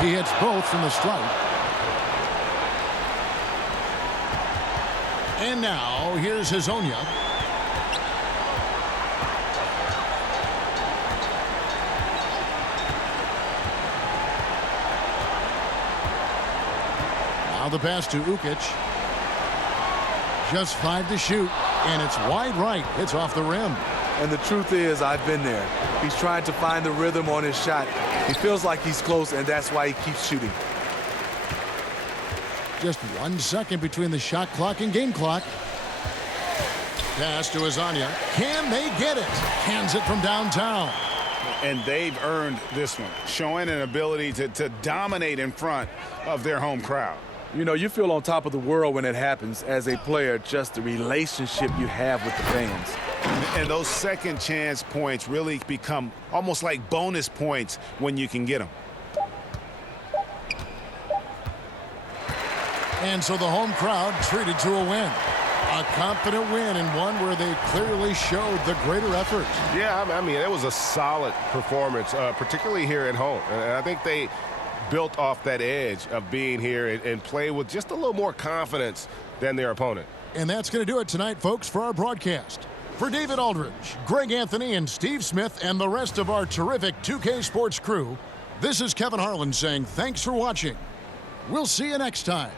He hits both from the stripe. And now, here's Hazonia. Now the pass to Ukic. Just 5 to shoot, and it's wide right. It's off the rim. And the truth is, I've been there. He's trying to find the rhythm on his shot. He feels like he's close, and that's why he keeps shooting. Just 1 second between the shot clock and game clock. Pass to Hazonia. Can they get it? Hands it from downtown. And they've earned this one, showing an ability to dominate in front of their home crowd. You know, you feel on top of the world when it happens as a player, just the relationship you have with the fans. And those second chance points really become almost like bonus points when you can get them. And so the home crowd treated to a win. A confident win, and one where they clearly showed the greater effort. Yeah, I mean, it was a solid performance, particularly here at home. And I think they built off that edge of being here and play with just a little more confidence than their opponent. And that's going to do it tonight, folks, for our broadcast. For David Aldridge, Greg Anthony, and Steve Smith, and the rest of our terrific 2K Sports crew, this is Kevin Harlan saying thanks for watching. We'll see you next time.